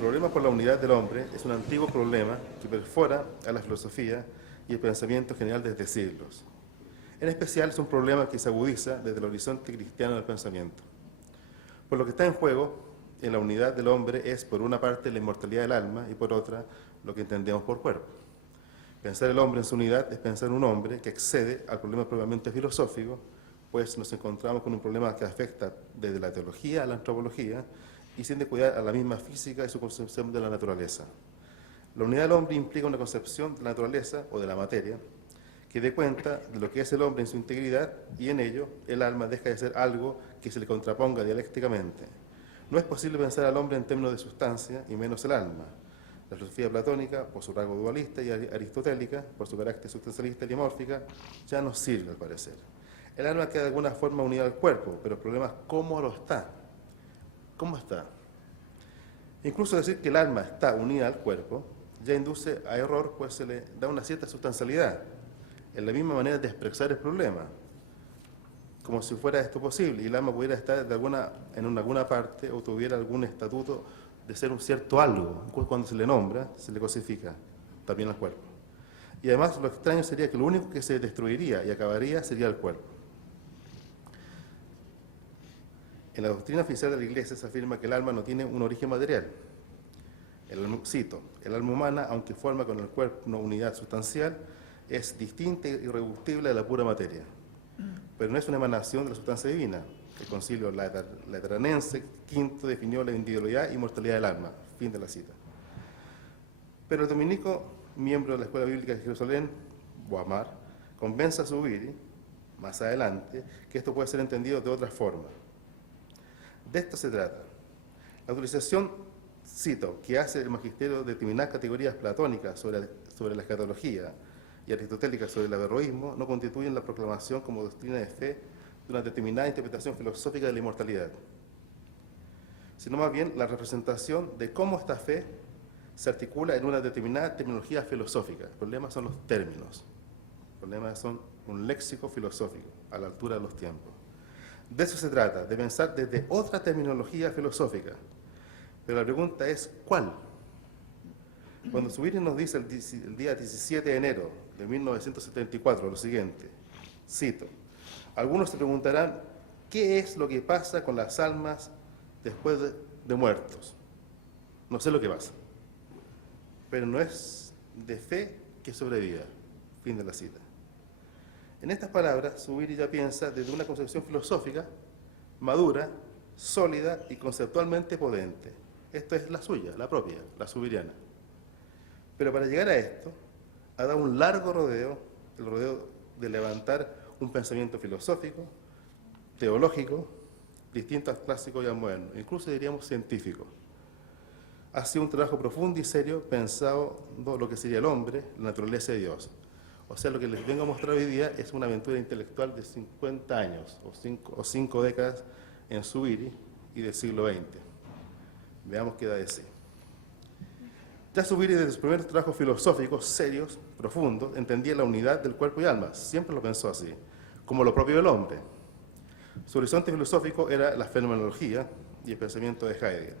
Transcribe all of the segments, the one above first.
problema por la unidad del hombre es un antiguo problema que perfora a la filosofía y el pensamiento general desde siglos. En especial es un problema que se agudiza desde el horizonte cristiano del pensamiento. Por lo que está en juego en la unidad del hombre es, por una parte, la inmortalidad del alma y, por otra, lo que entendemos por cuerpo. Pensar el hombre en su unidad es pensar en un hombre que excede al problema propiamente filosófico, pues nos encontramos con un problema que afecta desde la teología a la antropología y sin descuidar a la misma física y su concepción de la naturaleza. La unidad del hombre implica una concepción de la naturaleza o de la materia que dé cuenta de lo que es el hombre en su integridad, y en ello el alma deja de ser algo que se le contraponga dialécticamente. No es posible pensar al hombre en términos de sustancia y menos el alma. La filosofía platónica, por su rasgo dualista, y aristotélica, por su carácter sustancialista y dimórfica, ya no sirve al parecer. El alma queda de alguna forma unida al cuerpo, pero el problema es cómo lo está. ¿Cómo está? Incluso decir que el alma está unida al cuerpo ya induce a error, pues se le da una cierta sustancialidad, en la misma manera de expresar el problema, como si fuera esto posible, y el alma pudiera estar en alguna parte o tuviera algún estatuto de ser un cierto algo. Cuando se le nombra, se le cosifica también al cuerpo. Y además lo extraño sería que lo único que se destruiría y acabaría sería el cuerpo. En la doctrina oficial de la Iglesia se afirma que el alma no tiene un origen material. Cito, el alma humana, aunque forma con el cuerpo una unidad sustancial, es distinta e irreductible de la pura materia, pero no es una emanación de la sustancia divina. El concilio lateranense V definió la individualidad y mortalidad del alma. Fin de la cita. Pero el dominico, miembro de la Escuela Bíblica de Jerusalén, Boamar, convence a Zubiri, más adelante, que esto puede ser entendido de otra forma. De esto se trata. La autorización, cito, que hace el magisterio de determinadas categorías platónicas sobre la escatología y aristotélica sobre el averroísmo no constituyen la proclamación como doctrina de fe de una determinada interpretación filosófica de la inmortalidad, sino más bien la representación de cómo esta fe se articula en una determinada terminología filosófica. El problema son los términos. El problema son un léxico filosófico a la altura de los tiempos. De eso se trata, de pensar desde otra terminología filosófica. Pero la pregunta es, ¿cuál? Cuando Zubiri nos dice el día 17 de enero de 1974 lo siguiente, cito, algunos se preguntarán, ¿qué es lo que pasa con las almas después de muertos? No sé lo que pasa, pero no es de fe que sobreviva. Fin de la cita. En estas palabras, Zubiri ya piensa desde una concepción filosófica madura, sólida y conceptualmente potente. Esta es la suya, la propia, la zubiriana. Pero para llegar a esto, ha dado un largo rodeo, el rodeo de levantar un pensamiento filosófico, teológico, distinto al clásico y al moderno, incluso diríamos científico. Ha sido un trabajo profundo y serio pensado lo que sería el hombre, la naturaleza de Dios. O sea, lo que les vengo a mostrar hoy día es una aventura intelectual de 50 años o 5 décadas en Zubiri y del siglo XX. Veamos qué da de sí. Ya Zubiri, desde sus primeros trabajos filosóficos serios, profundos, entendía la unidad del cuerpo y alma, siempre lo pensó así, como lo propio del hombre. Su horizonte filosófico era la fenomenología y el pensamiento de Heidegger.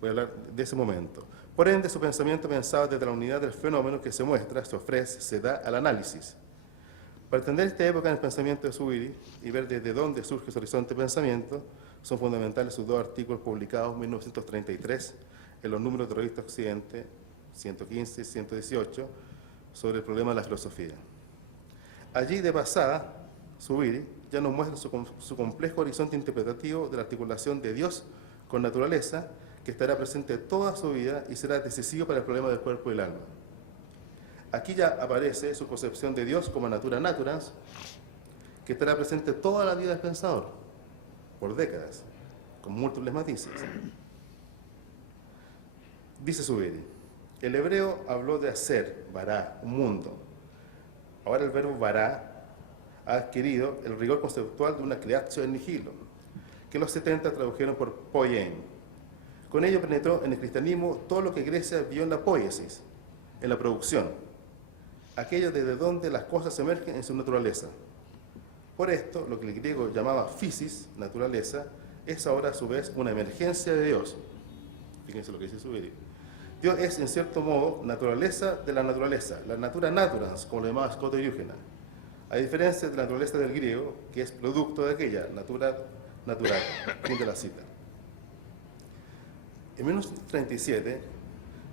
Voy a hablar de ese momento. Por ende, su pensamiento pensaba desde la unidad del fenómeno que se muestra, se ofrece, se da al análisis. Para entender esta época en el pensamiento de Zubiri y ver desde dónde surge su horizonte de pensamiento, son fundamentales sus 2 artículos publicados en 1933 en los números de Revista Occidente 115 y 118 sobre el problema de la filosofía. Allí, de pasada, Zubiri ya nos muestra su complejo horizonte interpretativo de la articulación de Dios con naturaleza, que estará presente toda su vida y será decisivo para el problema del cuerpo y el alma. Aquí ya aparece su concepción de Dios como natura naturans, que estará presente toda la vida del pensador, por décadas, con múltiples matices. Dice Zubiri, el hebreo habló de hacer, bará, un mundo. Ahora el verbo bará ha adquirido el rigor conceptual de una creatio in nihilo, que los 70 tradujeron por poiein. Con ello penetró en el cristianismo todo lo que Grecia vio en la poiesis, en la producción, aquello desde donde las cosas emergen en su naturaleza. Por esto, lo que el griego llamaba physis, naturaleza, es ahora a su vez una emergencia de Dios. Fíjense lo que dice Zubiri. Dios es, en cierto modo, naturaleza de la naturaleza, la natura naturans, como lo llamaba Scott Diógenes, a diferencia de la naturaleza del griego, que es producto de aquella, natura natural. Fin de la cita. En 1937,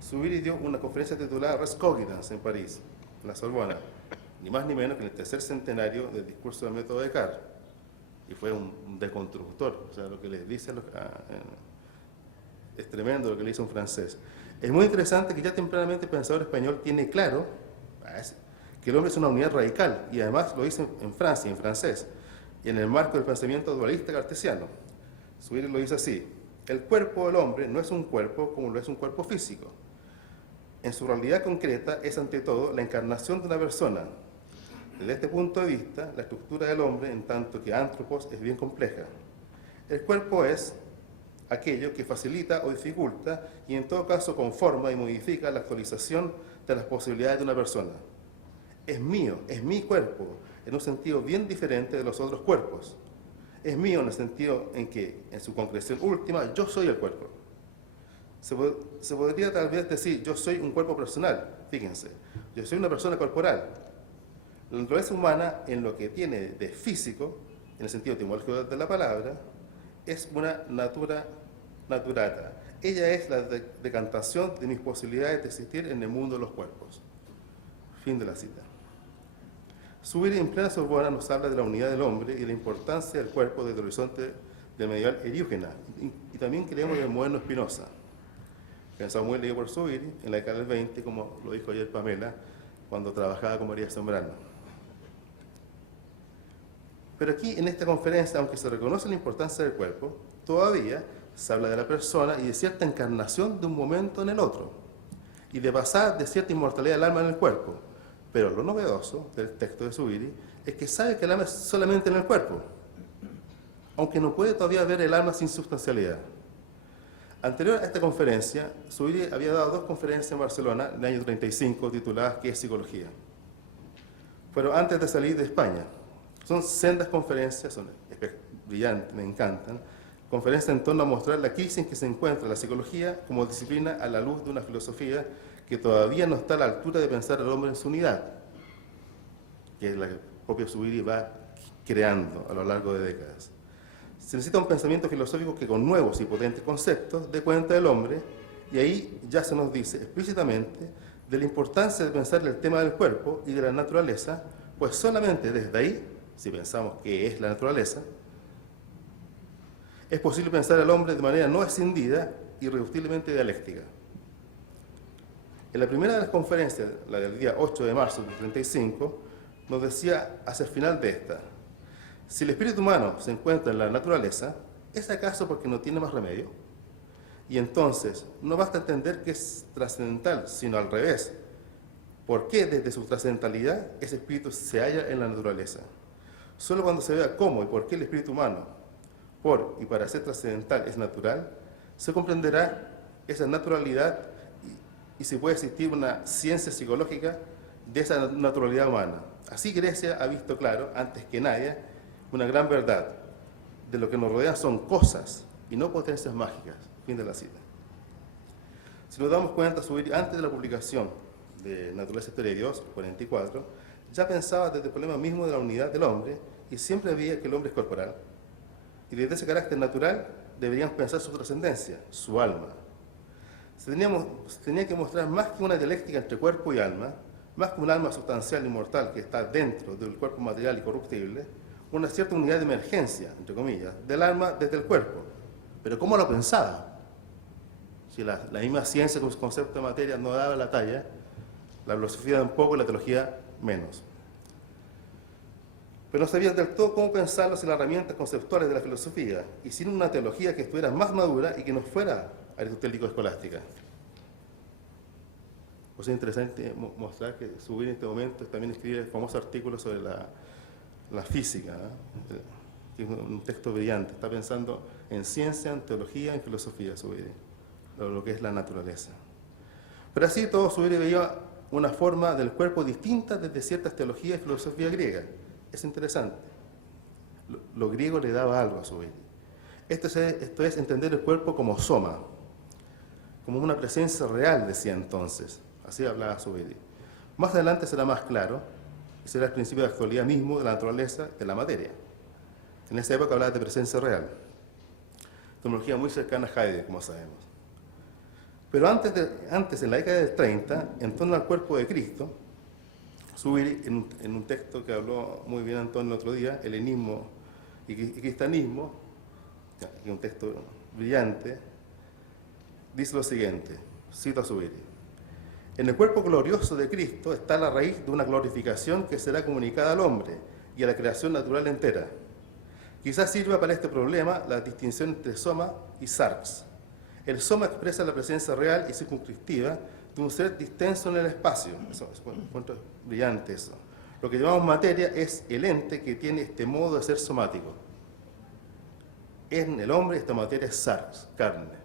Zubiri dio una conferencia titulada Res Cogitans en París, en la Sorbona, ni más ni menos que en el tercer centenario del discurso del método de Descartes. Y fue un deconstructor, o sea, lo que les dice es tremendo lo que le dice un francés. Es muy interesante que ya tempranamente el pensador español tiene claro que el hombre es una unidad radical, y además lo dice en Francia, en francés, y en el marco del pensamiento dualista cartesiano. Zubiri lo dice así: el cuerpo del hombre no es un cuerpo como lo es un cuerpo físico. En su realidad concreta es ante todo la encarnación de una persona. Desde este punto de vista, la estructura del hombre, en tanto que antropos, es bien compleja. El cuerpo es aquello que facilita o dificulta y en todo caso conforma y modifica la actualización de las posibilidades de una persona. Es mío, es mi cuerpo, en un sentido bien diferente de los otros cuerpos. Es mío en el sentido en que, en su concreción última, yo soy el cuerpo. Se podría tal vez decir, yo soy un cuerpo personal, fíjense, yo soy una persona corporal. La naturaleza humana, en lo que tiene de físico, en el sentido etimológico de la palabra, es una natura naturata. Ella es la decantación de mis posibilidades de existir en el mundo de los cuerpos. Fin de la cita. Zubiri en plena Sorbona nos habla de la unidad del hombre y de la importancia del cuerpo desde el horizonte del medieval Eriúgena, y también creemos en el moderno Spinoza. Pensado muy leído por Zubiri en la década del 20, como lo dijo ayer Pamela, cuando trabajaba con María Zambrano. Pero aquí, en esta conferencia, aunque se reconoce la importancia del cuerpo, todavía se habla de la persona y de cierta encarnación de un momento en el otro, y de pasar de cierta inmortalidad del alma en el cuerpo. Pero lo novedoso del texto de Zubiri es que sabe que el alma es solamente en el cuerpo, aunque no puede todavía ver el alma sin sustancialidad. Anterior a esta conferencia, Zubiri había dado 2 conferencias en Barcelona en el año 35 tituladas ¿Qué es psicología? Pero antes de salir de España. Son sendas conferencias, son brillantes, me encantan, conferencias en torno a mostrar la crisis en que se encuentra la psicología como disciplina a la luz de una filosofía que todavía no está a la altura de pensar al hombre en su unidad, que es la que el propio Zubiri va creando a lo largo de décadas. Se necesita un pensamiento filosófico que con nuevos y potentes conceptos dé cuenta del hombre, y ahí ya se nos dice explícitamente de la importancia de pensar el tema del cuerpo y de la naturaleza, pues solamente desde ahí, si pensamos que es la naturaleza, es posible pensar al hombre de manera no escindida y irreductiblemente dialéctica. En la primera de las conferencias, la del día 8 de marzo del 35, nos decía hacia el final de esta: si el espíritu humano se encuentra en la naturaleza, ¿es acaso porque no tiene más remedio? Y entonces, no basta entender que es trascendental, sino al revés. ¿Por qué desde su trascendentalidad ese espíritu se halla en la naturaleza? Solo cuando se vea cómo y por qué el espíritu humano, por y para ser trascendental, es natural, se comprenderá esa naturalidad y se puede existir una ciencia psicológica de esa naturalidad humana. Así Grecia ha visto claro, antes que nadie, una gran verdad. De lo que nos rodea son cosas y no potencias mágicas. Fin de la cita. Si nos damos cuenta, antes de la publicación de Naturaleza, Historia y Dios, 44, ya pensaba desde el problema mismo de la unidad del hombre y siempre veía que el hombre es corporal. Y desde ese carácter natural deberíamos pensar su trascendencia, su alma. Se tenía que mostrar más que una dialéctica entre cuerpo y alma, más que un alma sustancial inmortal que está dentro del cuerpo material y corruptible, una cierta unidad de emergencia, entre comillas, del alma desde el cuerpo. Pero ¿cómo lo pensaba? Si la misma ciencia con su concepto de materia no daba la talla, la filosofía un poco y la teología menos. Pero no sabía del todo cómo pensarlo sin las herramientas conceptuales de la filosofía y sin una teología que estuviera más madura y que no fuera aristotélico-escolástica. Pues es interesante mostrar que Zubiri en este momento también escribe el famoso artículo sobre la física, que es un texto brillante. Está pensando en ciencia, en teología, en filosofía, Zubiri, lo que es la naturaleza. Pero así todo, Zubiri veía una forma del cuerpo distinta desde ciertas teologías y filosofía griega. Es interesante. Lo griego le daba algo a Zubiri. Esto es entender el cuerpo como soma. como una presencia real, decía entonces. Así hablaba Zubiri. Más adelante será más claro, y será el principio de actualidad mismo de la naturaleza de la materia. En esa época hablaba de presencia real. Terminología muy cercana a Heidegger, como sabemos. Pero antes, en la década del 30, en torno al cuerpo de Cristo, Zubiri, en un texto que habló muy bien Antonio el otro día, Helenismo y Cristianismo, que es un texto brillante, dice lo siguiente, cito a Zubiri: en el cuerpo glorioso de Cristo está la raíz de una glorificación que será comunicada al hombre y a la creación natural entera. Quizás sirva para este problema la distinción entre soma y sarx. El soma expresa la presencia real y circunscriptiva de un ser distenso en el espacio. Eso encuentro brillante eso. Lo que llamamos materia es el ente que tiene este modo de ser somático. En el hombre esta materia es sarx, carne.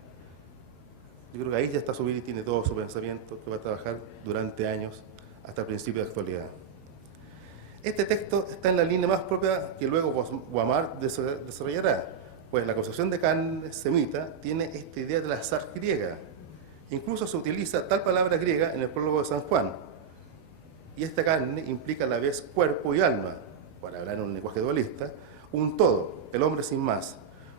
Yo creo que ahí ya está Zubiri y tiene todo su pensamiento que va a trabajar durante años hasta el principio de actualidad. Este texto está en la línea más propia que luego Guamard desarrollará, pues la concepción de carne semita tiene esta idea de la sarx griega. Incluso se utiliza tal palabra griega en el prólogo de San Juan. Y esta carne implica a la vez cuerpo y alma, para hablar en un lenguaje dualista, un todo, el hombre sin más.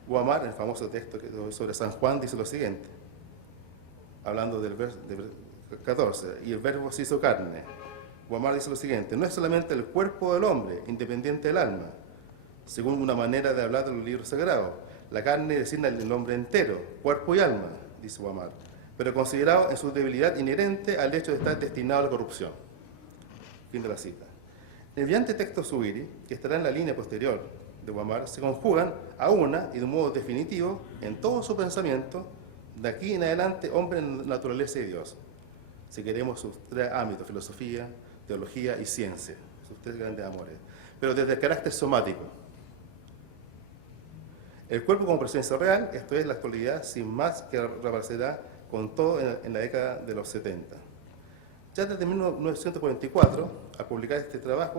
Guamard, en el famoso texto sobre San Juan, dice lo siguiente, hablando del verso 14, y el verbo se hizo carne. Guamard dice lo siguiente: no es solamente el cuerpo del hombre, independiente del alma, según una manera de hablar de los libros sagrados. La carne designa el hombre entero, cuerpo y alma, dice Guamard, pero considerado en su debilidad inherente al hecho de estar destinado a la corrupción. Fin de la cita. En el brillante texto Zubiri, que estará en la línea posterior de Guamard, se conjugan a una y de un modo definitivo en todo su pensamiento, de aquí en adelante, hombre, naturaleza y Dios. Si queremos sus tres ámbitos: filosofía, teología y ciencia, sus tres grandes amores, pero desde el carácter somático. El cuerpo como presencia real, esto es la actualidad sin más, que reaparecerá con todo en la década de los 70. Ya desde 1944, al publicar este trabajo,